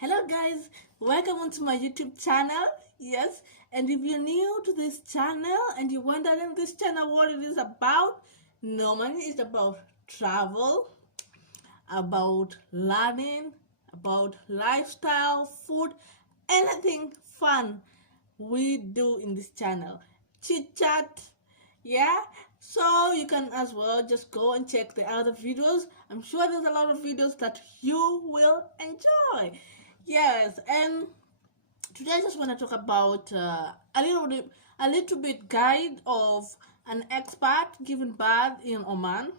Hello guys, welcome onto my YouTube channel. Yes, and if you're new to this channel and you're wondering this channel what it is about, normally it's about travel, about learning, about lifestyle, food, anything fun we do in this channel. Chit chat, yeah. So you can as well just go and check the other videos. I'm sure there's a lot of videos that you will enjoy. Yes, and today I just want to talk about a little bit guide of an expat giving birth in Oman,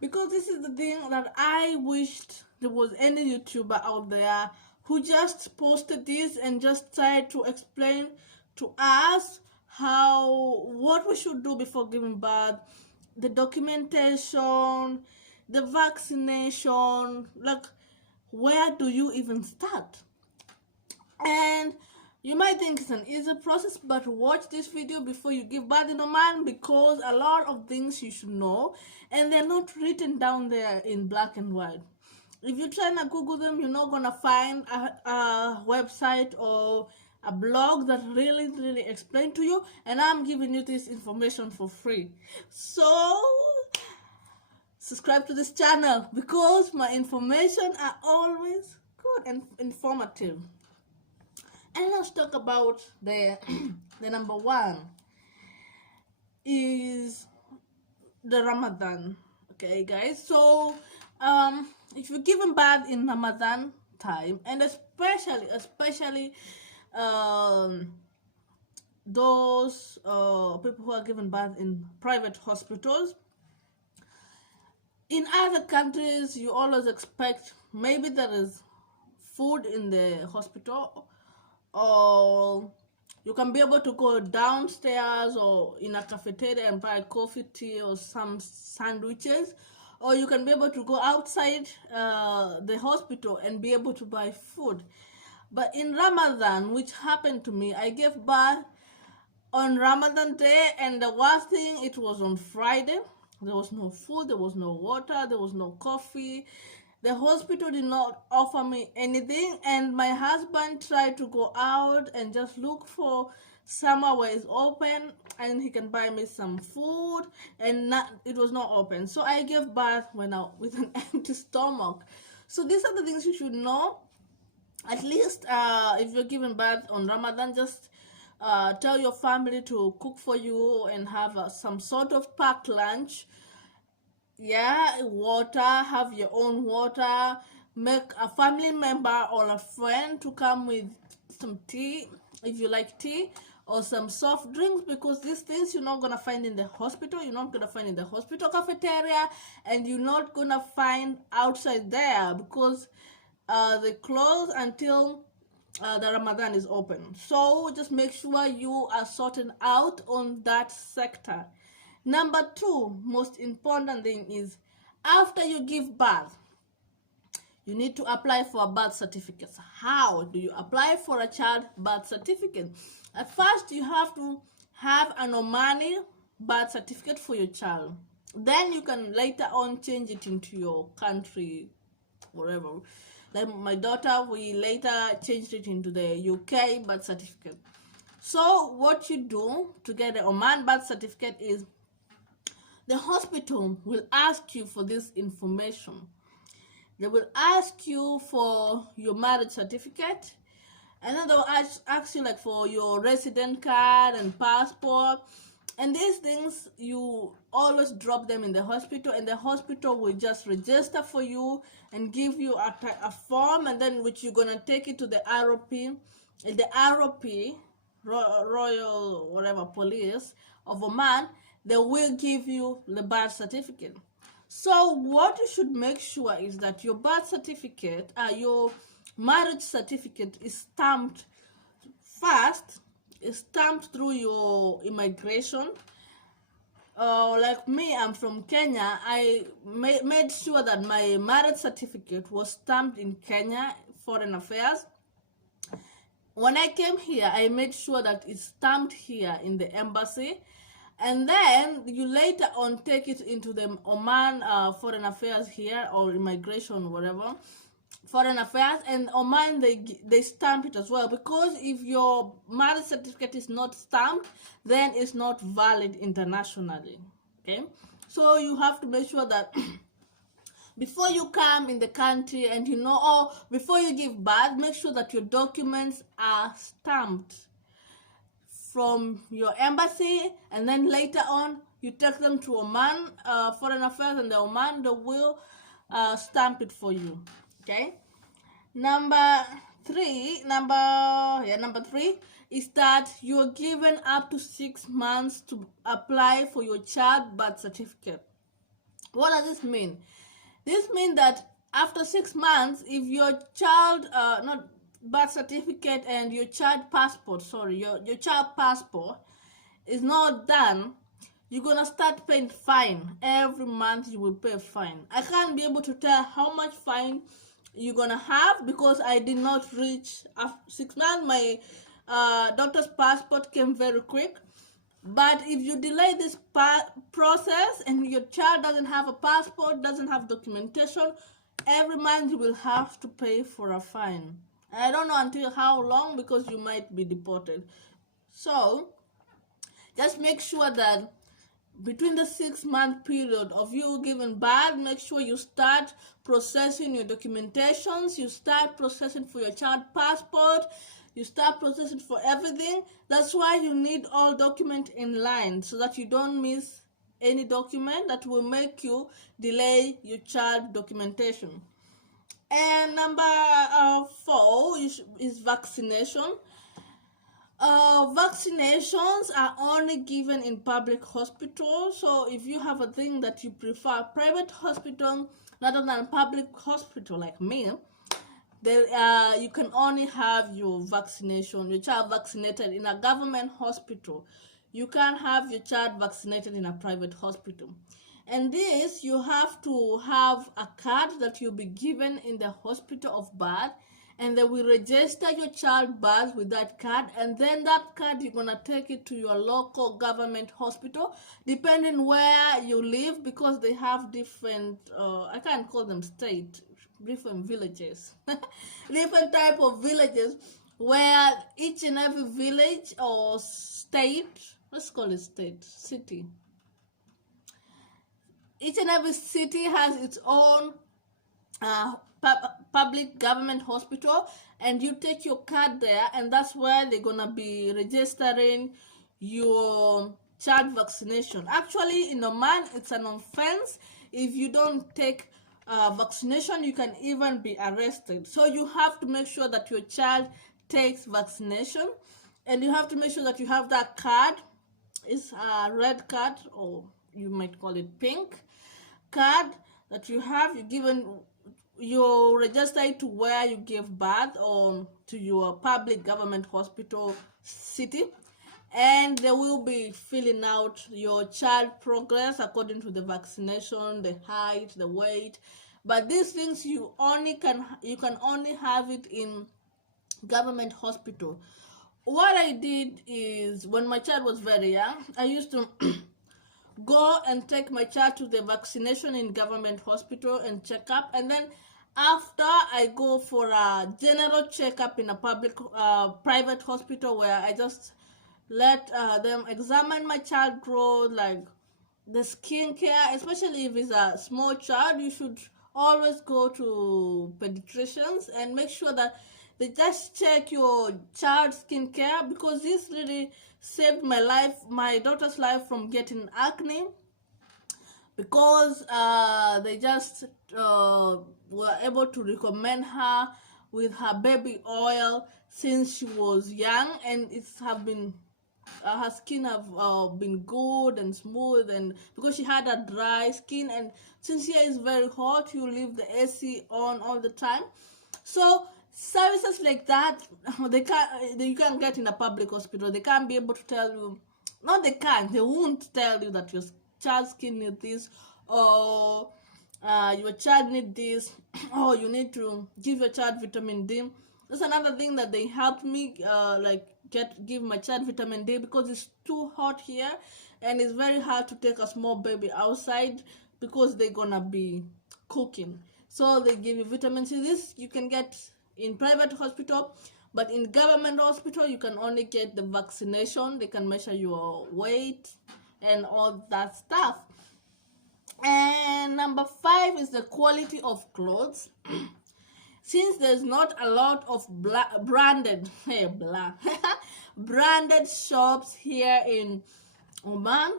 because this is the thing that I wished there was any YouTuber out there who just posted this and just tried to explain to us what we should do before giving birth, the documentation, the vaccination, like where do you even start? And you might think it's an easy process, but watch this video before you give birth in Oman, because a lot of things you should know and they're not written down there in black and white. If you're trying to Google them, you're not gonna find a website or a blog that really explain to you, and I'm giving you this information for free. So subscribe to this channel because my information are always good and informative. And let's talk about the the number one is the Ramadan. Okay, guys. So if you're giving birth in Ramadan time, and especially those people who are giving birth in private hospitals, in other countries you always expect maybe there is food in the hospital, or you can be able to go downstairs or in a cafeteria and buy coffee, tea, or some sandwiches, or you can be able to go outside the hospital and be able to buy food. But in Ramadan, which happened to me, I gave birth on Ramadan day, and the worst thing, it was on Friday. There was no food, there was no water, there was no coffee. The hospital did not offer me anything, and my husband tried to go out and just look for somewhere where it's open and he can buy me some food, and it was not open. So I gave birth with an empty stomach. So these are the things you should know. At least if you're giving birth on Ramadan, just tell your family to cook for you and have some sort of packed lunch. Yeah, water, have your own water, make a family member or a friend to come with some tea if you like tea, or some soft drinks, because these things you're not gonna find in the hospital, you're not gonna find in the hospital cafeteria, and you're not gonna find outside there, because they close until the Ramadan is open. So just make sure you are sorted out on that sector. Number two, most important thing is, after you give birth, you need to apply for a birth certificate. How do you apply for a child birth certificate? At first, you have to have an Omani birth certificate for your child. Then you can later on change it into your country, wherever. Like my daughter, we later changed it into the UK birth certificate. So what you do to get the Oman birth certificate is, the hospital will ask you for this information. They will ask you for your marriage certificate, and then they'll ask you like for your resident card and passport. And these things, you always drop them in the hospital, and the hospital will just register for you and give you a form, and then which you're gonna take it to the ROP. And the ROP, Royal whatever Police of Oman, they will give you the birth certificate. So what you should make sure is that your birth certificate, your marriage certificate is stamped first, is stamped through your immigration. Like me, I'm from Kenya. I made sure that my marriage certificate was stamped in Kenya, Foreign Affairs. When I came here, I made sure that it's stamped here in the embassy. And then you later on take it into the Oman Foreign Affairs here, or immigration, whatever, Foreign Affairs, and Oman they stamp it as well, because if your marriage certificate is not stamped, then it's not valid internationally. Okay, so you have to make sure that before you come in the country, and or before you give birth, make sure that your documents are stamped from your embassy, and then later on you take them to Oman Foreign Affairs, and the Oman they will stamp it for you. Okay. Number three is that you're given up to 6 months to apply for your child birth certificate. What does this mean? This means that after 6 months, if your child not birth certificate and your child passport, your child passport is not done, you're gonna start paying fine. Every month you will pay a fine. I can't be able to tell how much fine you're gonna have, because I did not reach after 6 months. My doctor's passport came very quick. But if you delay this process and your child doesn't have a passport, doesn't have documentation, every month you will have to pay for a fine. I don't know until how long, because you might be deported. So just make sure that between the 6 month period of you giving birth, make sure you start processing your documentations, you start processing for your child passport, you start processing for everything. That's why you need all documents in line, so that you don't miss any document that will make you delay your child documentation. And number 4 is vaccination. Vaccinations are only given in public hospitals. So if you have a thing that you prefer private hospital rather than public hospital like me, then you can only have your child vaccinated in a government hospital. You can't have your child vaccinated in a private hospital. And this, you have to have a card that you'll be given in the hospital of birth, and they will register your child birth with that card, and then that card you're gonna take it to your local government hospital, depending where you live, because they have different I can't call them state, different villages different type of villages, where each and every village or state, let's call it city, each and every city has its own public government hospital, and you take your card there, and that's where they're gonna be registering your child vaccination. Actually, in Oman, it's an offense if you don't take vaccination. You can even be arrested. So you have to make sure that your child takes vaccination, and you have to make sure that you have that card. It's a red card, or you might call it pink card, that you have. You register it to where you give birth, or to your public government hospital city, and they will be filling out your child progress according to the vaccination, the height, the weight. But these things you can only have it in government hospital. What I did is, when my child was very young, I used to go and take my child to the vaccination in government hospital and check up, and then after I go for a general checkup in a private hospital, where I just let them examine my child growth, like the skin care. Especially if it's a small child, you should always go to pediatricians and make sure that they just check your child's skin care, because this really saved my daughter's life from getting acne, because they just were able to recommend her with her baby oil since she was young, and her skin have been good and smooth, and because she had a dry skin, and since here is very hot, you leave the AC on all the time. So services like that, you can't get in a public hospital. They can't be able to tell you, no, they won't tell you that your child's skin needs this, or your child needs this, or you need to give your child vitamin D. That's another thing that they helped me give my child vitamin D, because it's too hot here, and it's very hard to take a small baby outside, because they're gonna be cooking. So they give you vitamin C. This you can get in private hospital, but in government hospital you can only get the vaccination. They can measure your weight and all that stuff. And number 5 is the quality of clothes. Since there's not a lot of branded branded shops here in Oman,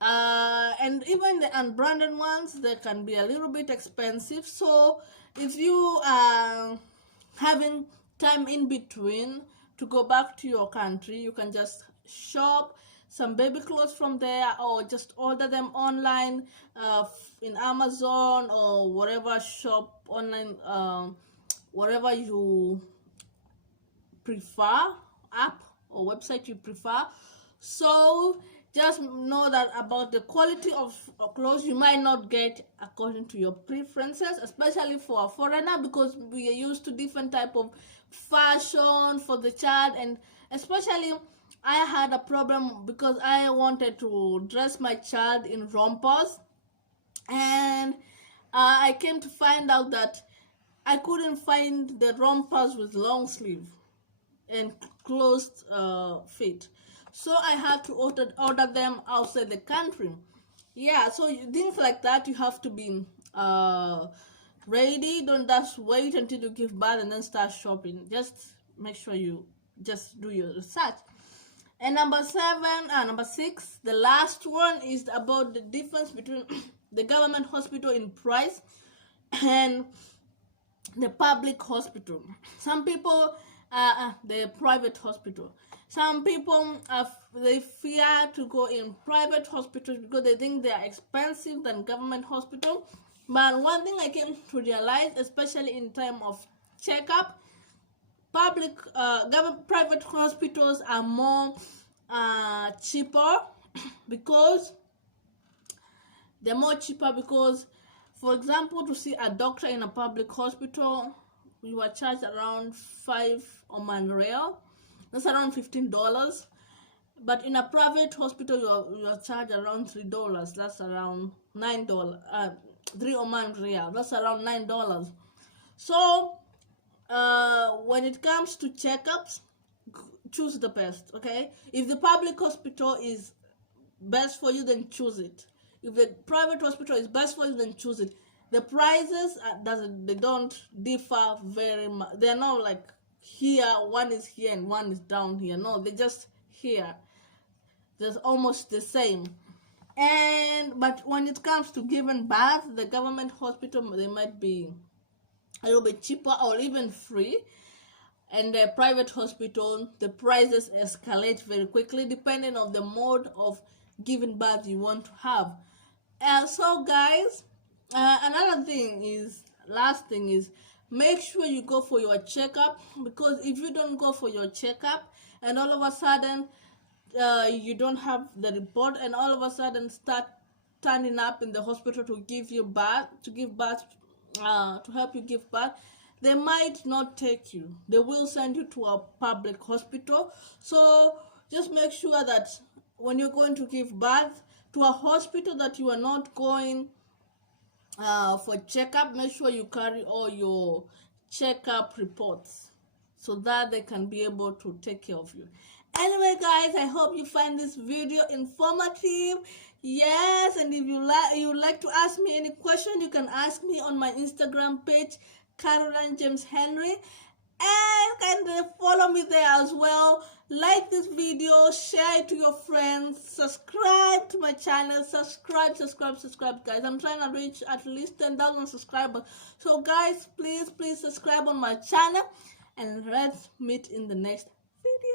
and even the unbranded ones, they can be a little bit expensive. So if you are having time in between to go back to your country, you can just shop some baby clothes from there, or just order them online in Amazon or whatever shop online, whatever you prefer, app or website you prefer. So just know that about the quality of clothes you might not get according to your preferences, especially for a foreigner, because we are used to different type of fashion for the child. And especially I had a problem because I wanted to dress my child in rompers, and I came to find out that I couldn't find the rompers with long sleeve and closed fit. So I had to order them outside the country. Yeah, so things like that, you have to be ready. Don't just wait until you give birth and then start shopping. Just make sure you just do your research. And number 6, the last one, is about the difference between the government hospital in price and the public hospital. Some people, the private hospital. Some people, they fear to go in private hospitals because they think they are expensive than government hospital. But one thing I came to realize, especially in time of checkup, private hospitals are more cheaper because they're more cheaper because, for example, to see a doctor in a public hospital, you are charged around 5 Oman Real. That's around $15. But in a private hospital, you are charged around $3. That's around $9. 3 Oman Real. That's around $9. So when it comes to checkups, choose the best. Okay, if the public hospital is best for you, then choose it. If the private hospital is best for you, then choose it. The prices they don't differ very much. They're not like here, one is here and one is down here. No, they're just here. They're almost the same. But when it comes to giving birth, the government hospital, they might be a little bit cheaper or even free. And the private hospital, the prices escalate very quickly depending on the mode of giving birth you want to have. So guys, last thing is, make sure you go for your checkup, because if you don't go for your checkup and all of a sudden you don't have the report, and all of a sudden start turning up in the hospital to give birth, to help you give birth, they might not take you. They will send you to a public hospital. So just make sure that when you're going to give birth, to a hospital that you are not going for checkup, make sure you carry all your checkup reports so that they can be able to take care of you. Anyway guys, I hope you find this video informative. Yes, and if you would like to ask me any question, you can ask me on my Instagram page, Caroline James Henry, and kindly follow me there as well. Like this video, share it to your friends, subscribe to my channel, subscribe guys. I'm trying to reach at least 10,000 subscribers, so guys, please subscribe on my channel, and let's meet in the next video.